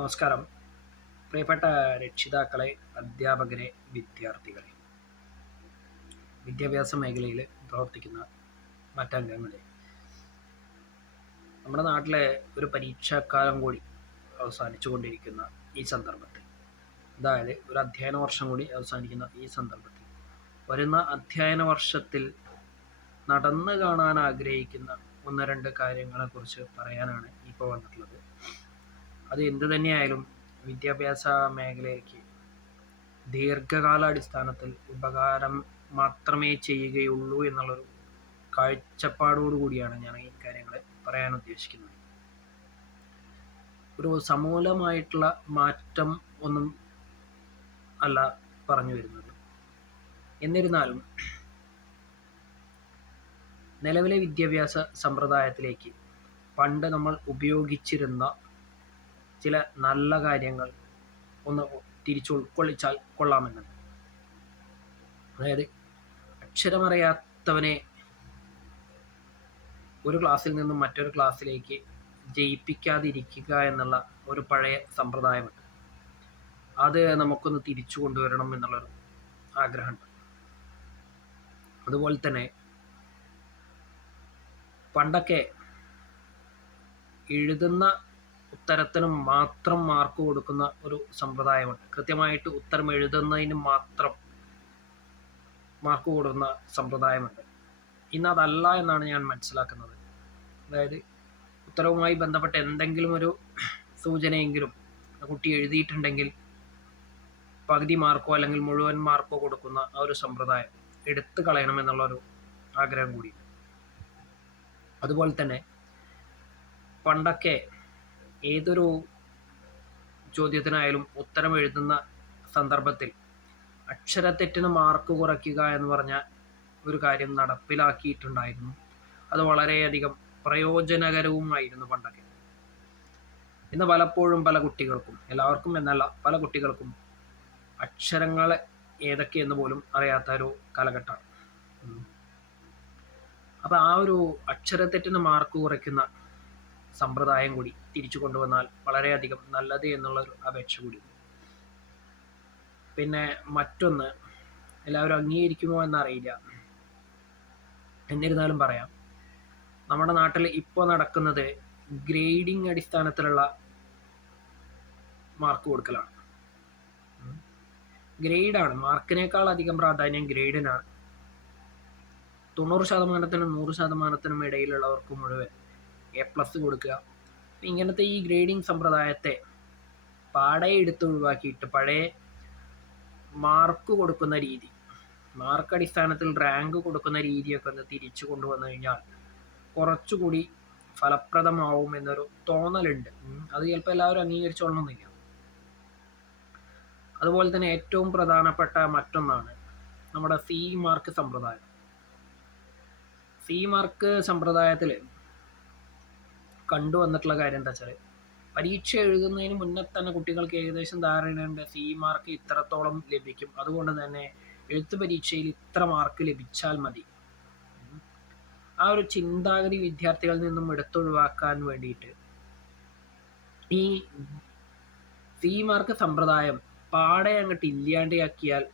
നമസ്കാരം. പ്രിയപ്പെട്ട രക്ഷിതാക്കളെ, അധ്യാപകരെ, വിദ്യാർത്ഥികളെ, വിദ്യാഭ്യാസ മേഖലയിൽ പ്രവർത്തിക്കുന്ന മറ്റംഗങ്ങളെ, നമ്മുടെ നാട്ടിലെ ഒരു പരീക്ഷാക്കാലം കൂടി അവസാനിച്ചുകൊണ്ടിരിക്കുന്ന ഈ സന്ദർഭത്തിൽ, അതായത് ഒരു അധ്യയന വർഷം കൂടി അവസാനിക്കുന്ന ഈ സന്ദർഭത്തിൽ, വരുന്ന അധ്യയന വർഷത്തിൽ നടന്നു കാണാൻ ആഗ്രഹിക്കുന്ന ഒന്ന് രണ്ട് കാര്യങ്ങളെക്കുറിച്ച് പറയാനാണ് ഇപ്പോൾ വന്നിട്ടുള്ളത്. അത് എന്തു തന്നെയായാലും വിദ്യാഭ്യാസ മേഖലയ്ക്ക് ദീർഘകാലാടിസ്ഥാനത്തിൽ ഉപകാരം മാത്രമേ ചെയ്യുകയുള്ളൂ എന്നുള്ളൊരു കാഴ്ചപ്പാടോടുകൂടിയാണ് ഞാൻ ഈ കാര്യങ്ങൾ പറയാൻ ഉദ്ദേശിക്കുന്നത്. ഒരു സമൂലമായിട്ടുള്ള മാറ്റം ഒന്നും അല്ല പറഞ്ഞു വരുന്നത്. എന്നിരുന്നാലും നിലവിലെ വിദ്യാഭ്യാസ സമ്പ്രദായത്തിലേക്ക് പണ്ട് നമ്മൾ ഉപയോഗിച്ചിരുന്ന ചില നല്ല കാര്യങ്ങൾ ഒന്ന് തിരിച്ചുൾക്കൊള്ളിച്ചാൽ കൊള്ളാമെന്നുണ്ട്. അതായത് അക്ഷരമറിയാത്തവനെ ഒരു ക്ലാസ്സിൽ നിന്നും മറ്റൊരു ക്ലാസ്സിലേക്ക് ജയിപ്പിക്കാതിരിക്കുക എന്നുള്ള ഒരു പഴയ സമ്പ്രദായമുണ്ട്. അത് നമുക്കൊന്ന് തിരിച്ചു കൊണ്ടുവരണം എന്നുള്ളൊരു ആഗ്രഹമുണ്ട്. അതുപോലെ തന്നെ പണ്ടൊക്കെ എഴുതുന്ന ഉത്തരത്തിന് മാത്രം മാർക്ക് കൊടുക്കുന്ന ഒരു സമ്പ്രദായമുണ്ട്. കൃത്യമായിട്ട് ഉത്തരം എഴുതുന്നതിന് മാത്രം മാർക്ക് കൊടുക്കുന്ന സമ്പ്രദായമുണ്ട്. ഇന്ന് അതല്ല എന്നാണ് ഞാൻ മനസ്സിലാക്കുന്നത്. അതായത് ഉത്തരവുമായി ബന്ധപ്പെട്ട എന്തെങ്കിലും ഒരു സൂചനയെങ്കിലും കുട്ടി എഴുതിയിട്ടുണ്ടെങ്കിൽ പകുതി മാർക്കോ അല്ലെങ്കിൽ മുഴുവൻ മാർക്കോ കൊടുക്കുന്ന ആ ഒരു സമ്പ്രദായം എടുത്തു കളയണമെന്നുള്ളൊരു ആഗ്രഹം കൂടി. അതുപോലെ തന്നെ പണ്ടൊക്കെ ഏതൊരു ചോദ്യത്തിനായാലും ഉത്തരം എഴുതുന്ന സന്ദർഭത്തിൽ അക്ഷരത്തെറ്റിന് മാർക്ക് കുറയ്ക്കുക എന്ന് പറഞ്ഞ ഒരു കാര്യം നടപ്പിലാക്കിയിട്ടുണ്ടായിരുന്നു. അത് വളരെയധികം പ്രയോജനകരവുമായിരുന്നു പണ്ടൊക്കെ. ഇന്ന് പലപ്പോഴും പല കുട്ടികൾക്കും, എല്ലാവർക്കും എന്നല്ല, പല കുട്ടികൾക്കും അക്ഷരങ്ങൾ ഏതൊക്കെയെന്ന് പോലും അറിയാത്ത ഒരു കാലഘട്ടമാണ്. അപ്പം ആ ഒരു അക്ഷരത്തെറ്റിന് മാർക്ക് കുറയ്ക്കുന്ന സമ്പ്രദായം കൂടി തിരിച്ചു കൊണ്ടുവന്നാൽ വളരെയധികം നല്ലത് എന്നുള്ളൊരു അപേക്ഷ കൂടി. പിന്നെ മറ്റൊന്ന്, എല്ലാവരും അംഗീകരിക്കുമോ എന്നറിയില്ല, എന്നിരുന്നാലും പറയാം. നമ്മുടെ നാട്ടിൽ ഇപ്പോൾ നടക്കുന്നത് ഗ്രേഡിംഗ് അടിസ്ഥാനത്തിലുള്ള മാർക്ക് കൊടുക്കലാണ്. ഗ്രേഡാണ്, മാർക്കിനേക്കാൾ അധികം പ്രാധാന്യം ഗ്രേഡിനാണ്. 90%-നും 100%-നും ഇടയിലുള്ളവർക്ക് മുഴുവൻ A+ കൊടുക്കുക. ഇങ്ങനത്തെ ഈ ഗ്രേഡിംഗ് സമ്പ്രദായത്തെ പാടെ എടുത്ത് ഒഴിവാക്കിയിട്ട് പഴയ മാർക്ക് കൊടുക്കുന്ന രീതി, മാർക്ക് അടിസ്ഥാനത്തിൽ റാങ്ക് കൊടുക്കുന്ന രീതിയൊക്കെ ഒന്ന് തിരിച്ചു കൊണ്ടുവന്നു കഴിഞ്ഞാൽ കുറച്ചുകൂടി ഫലപ്രദമാവും എന്നൊരു തോന്നലുണ്ട്. അത് ചിലപ്പോൾ എല്ലാവരും അംഗീകരിച്ചോളണമെന്നില്ല. അതുപോലെ തന്നെ ഏറ്റവും പ്രധാനപ്പെട്ട മറ്റൊന്നാണ് നമ്മുടെ സി മാർക്ക് സമ്പ്രദായം. സി മാർക്ക് സമ്പ്രദായത്തിൽ കണ്ടുവന്നിട്ടുള്ള കാര്യം എന്താ വെച്ചാൽ, പരീക്ഷ എഴുതുന്നതിന് മുന്നേ തന്നെ കുട്ടികൾക്ക് ഏകദേശം ധാരണയുണ്ട് സി മാർക്ക് ഇത്രത്തോളം ലഭിക്കും, അതുകൊണ്ട് തന്നെ എഴുത്ത് പരീക്ഷയിൽ ഇത്ര മാർക്ക് ലഭിച്ചാൽ മതി. ആ ഒരു ചിന്താഗതി വിദ്യാർത്ഥികളിൽ നിന്നും എടുത്തൊഴിവാക്കാൻ വേണ്ടിയിട്ട് ഈ സി മാർക്ക് സമ്പ്രദായം പാടെ അങ്ങോട്ട് ഇല്ലാണ്ടാക്കിയാൽ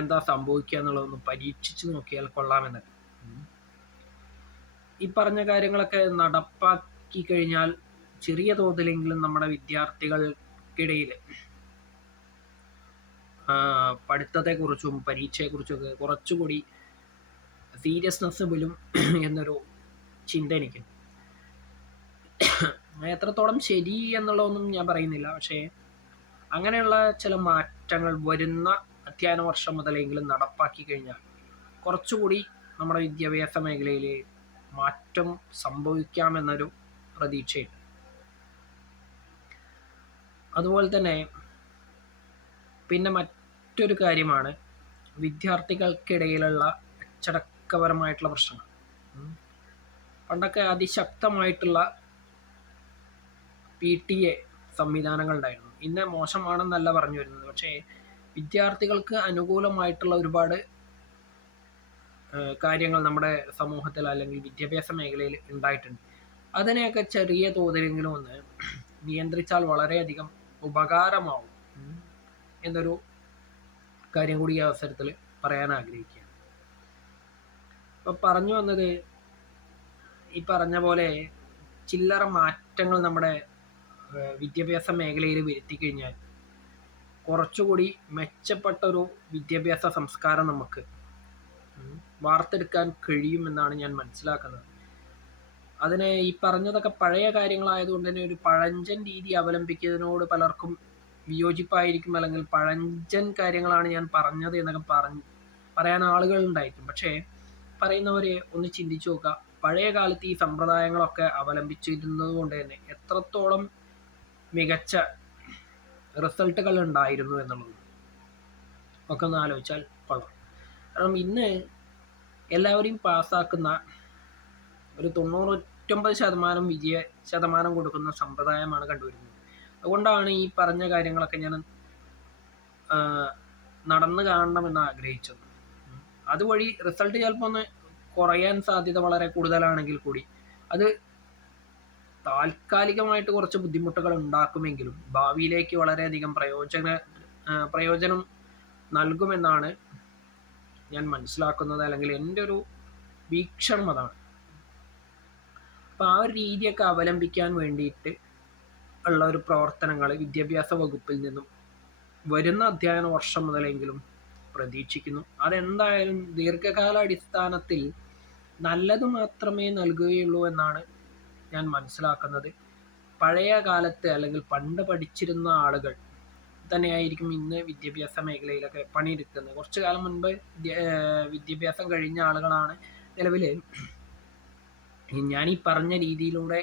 എന്താ സംഭവിക്കുക എന്നുള്ളതൊന്ന് പരീക്ഷിച്ച് നോക്കിയാൽ കൊള്ളാമെന്നൊക്കെ. ഈ പറഞ്ഞ കാര്യങ്ങളൊക്കെ നടപ്പാക്കി കഴിഞ്ഞാൽ ചെറിയ തോതിലെങ്കിലും നമ്മുടെ വിദ്യാർത്ഥികൾക്കിടയിൽ പഠിത്തത്തെക്കുറിച്ചും പരീക്ഷയെക്കുറിച്ചൊക്കെ കുറച്ചുകൂടി സീരിയസ്നെസ് വരും എന്നൊരു ചിന്ത എനിക്കുണ്ട്. എത്രത്തോളം ശരി എന്നുള്ളതൊന്നും ഞാൻ പറയുന്നില്ല, പക്ഷേ അങ്ങനെയുള്ള ചില മാറ്റങ്ങൾ വരുന്ന അധ്യയന വർഷം മുതലെങ്കിലും നടപ്പാക്കി കഴിഞ്ഞാൽ കുറച്ചുകൂടി നമ്മുടെ വിദ്യാഭ്യാസ മേഖലയിൽ മാറ്റം സംഭവിക്കാമെന്നൊരു പ്രതീക്ഷയുണ്ട്. അതുപോലെ തന്നെ പിന്നെ മറ്റൊരു കാര്യമാണ് വിദ്യാർത്ഥികൾക്കിടയിലുള്ള അച്ചടക്കപരമായിട്ടുള്ള പ്രശ്നങ്ങൾ. പണ്ടൊക്കെ അതിശക്തമായിട്ടുള്ള PTA സംവിധാനങ്ങൾ ഉണ്ടായിരുന്നു. ഇന്ന് മോശമാണെന്നല്ല പറഞ്ഞു വരുന്നത്, പക്ഷേ വിദ്യാർത്ഥികൾക്ക് അനുകൂലമായിട്ടുള്ള ഒരുപാട് കാര്യങ്ങൾ നമ്മുടെ സമൂഹത്തിൽ അല്ലെങ്കിൽ വിദ്യാഭ്യാസ മേഖലയിൽ ഉണ്ടായിട്ടുണ്ട്. അതിനെയൊക്കെ ചെറിയ തോതിലെങ്കിലും ഒന്ന് നിയന്ത്രിച്ചാൽ വളരെയധികം ഉപകാരമാവും എന്നൊരു കാര്യം കൂടി ഈ അവസരത്തിൽ പറയാൻ ആഗ്രഹിക്കുകയാണ്. അപ്പോൾ പറഞ്ഞു വന്നത്, ഈ പറഞ്ഞ പോലെ ചില്ലറ മാറ്റങ്ങൾ നമ്മുടെ വിദ്യാഭ്യാസ മേഖലയിൽ വരുത്തി കഴിഞ്ഞാൽ കുറച്ചുകൂടി മെച്ചപ്പെട്ട ഒരു വിദ്യാഭ്യാസ സംസ്കാരം നമുക്ക് വാർത്തെടുക്കാൻ കഴിയുമെന്നാണ് ഞാൻ മനസ്സിലാക്കുന്നത്. അതിന് ഈ പറഞ്ഞതൊക്കെ പഴയ കാര്യങ്ങളായതുകൊണ്ട് തന്നെ ഒരു പഴഞ്ചൻ രീതി അവലംബിക്കുന്നതിനോട് പലർക്കും വിയോജിപ്പായിരിക്കും, അല്ലെങ്കിൽ പഴഞ്ചൻ കാര്യങ്ങളാണ് ഞാൻ പറഞ്ഞത് എന്നൊക്കെ പറയാൻ ആളുകൾ ഉണ്ടായിരിക്കും. പക്ഷേ പറയുന്നവരെ ഒന്ന് ചിന്തിച്ചു നോക്കുക, പഴയ കാലത്ത് ഈ സമ്പ്രദായങ്ങളൊക്കെ അവലംബിച്ചിരുന്നത് കൊണ്ട് തന്നെ എത്രത്തോളം മികച്ച റിസൾട്ടുകൾ ഉണ്ടായിരുന്നു എന്നുള്ളത് ഒക്കെ ഒന്ന് ആലോചിച്ചാൽ കൊള്ളാം. കാരണം ഇന്ന് എല്ലാവരെയും പാസ്സാക്കുന്ന ഒരു 99% വിജയ ശതമാനം കൊടുക്കുന്ന സമ്പ്രദായമാണ് കണ്ടുവരുന്നത്. അതുകൊണ്ടാണ് ഈ പറഞ്ഞ കാര്യങ്ങളൊക്കെ ഞാൻ നടന്നു കാണണമെന്ന് ആഗ്രഹിച്ചത്. അതുവഴി റിസൾട്ട് ചിലപ്പോൾ ഒന്ന് കുറയാൻ സാധ്യത വളരെ കൂടുതലാണെങ്കിൽ കൂടി അത് താൽക്കാലികമായിട്ട് കുറച്ച് ബുദ്ധിമുട്ടുകൾ ഉണ്ടാക്കുമെങ്കിലും ഭാവിയിലേക്ക് വളരെയധികം പ്രയോജനം നൽകുമെന്നാണ് ഞാൻ മനസ്സിലാക്കുന്നത്, അല്ലെങ്കിൽ എൻ്റെ ഒരു വീക്ഷണം അതാണ്. അപ്പോൾ ആ ഒരു രീതിയൊക്കെ അവലംബിക്കാൻ വേണ്ടിയിട്ട് ഉള്ള ഒരു പ്രവർത്തനങ്ങൾ വിദ്യാഭ്യാസ വകുപ്പിൽ നിന്നും വരുന്ന അധ്യയന വർഷം മുതലെങ്കിലും പ്രതീക്ഷിക്കുന്നു. അതെന്തായാലും ദീർഘകാലാടിസ്ഥാനത്തിൽ നല്ലത് മാത്രമേ നൽകുകയുള്ളൂ എന്നാണ് ഞാൻ മനസ്സിലാക്കുന്നത്. പഴയ കാലത്ത് അല്ലെങ്കിൽ പണ്ട് പഠിച്ചിരുന്ന ആളുകൾ തന്നെയായിരിക്കും ഇന്ന് വിദ്യാഭ്യാസ മേഖലയിലൊക്കെ പണിയെടുക്കുന്നത്. കുറച്ചു കാലം മുൻപ് വിദ്യാഭ്യാസം കഴിഞ്ഞ ആളുകളാണ് നിലവിൽ ഞാൻ ഈ പറഞ്ഞ രീതിയിലൂടെ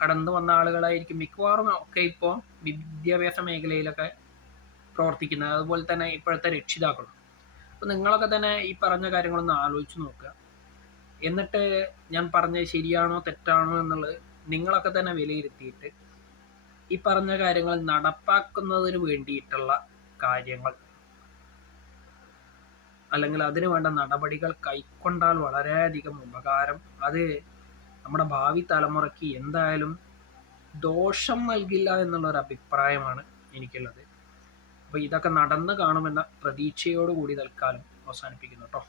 കടന്നു വന്ന ആളുകളായിരിക്കും മിക്കവാറും ഒക്കെ ഇപ്പോൾ വിദ്യാഭ്യാസ മേഖലയിലൊക്കെ പ്രവർത്തിക്കുന്നത്. അതുപോലെ തന്നെ ഇപ്പോഴത്തെ രക്ഷിതാക്കളും. അപ്പോൾ നിങ്ങളൊക്കെ തന്നെ ഈ പറഞ്ഞ കാര്യങ്ങളൊന്ന് ആലോചിച്ച് നോക്കുക. എന്നിട്ട് ഞാൻ പറഞ്ഞത് ശരിയാണോ തെറ്റാണോ എന്നുള്ളത് നിങ്ങളൊക്കെ തന്നെ വിലയിരുത്തിയിട്ട് ഈ പറഞ്ഞ കാര്യങ്ങൾ നടപ്പാക്കുന്നതിന് വേണ്ടിയിട്ടുള്ള കാര്യങ്ങൾ, അല്ലെങ്കിൽ അതിനു വേണ്ട നടപടികൾ കൈക്കൊണ്ടാൽ വളരെയധികം ഉപകാരം. അത് നമ്മുടെ ഭാവി തലമുറയ്ക്ക് എന്തായാലും ദോഷം നൽകില്ല എന്നുള്ളൊരു അഭിപ്രായമാണ് എനിക്കുള്ളത്. അപ്പോൾ ഇതൊക്കെ നടന്നു കാണുമെന്ന പ്രതീക്ഷയോടുകൂടി തൽക്കാലം അവസാനിപ്പിക്കുന്നു കേട്ടോ.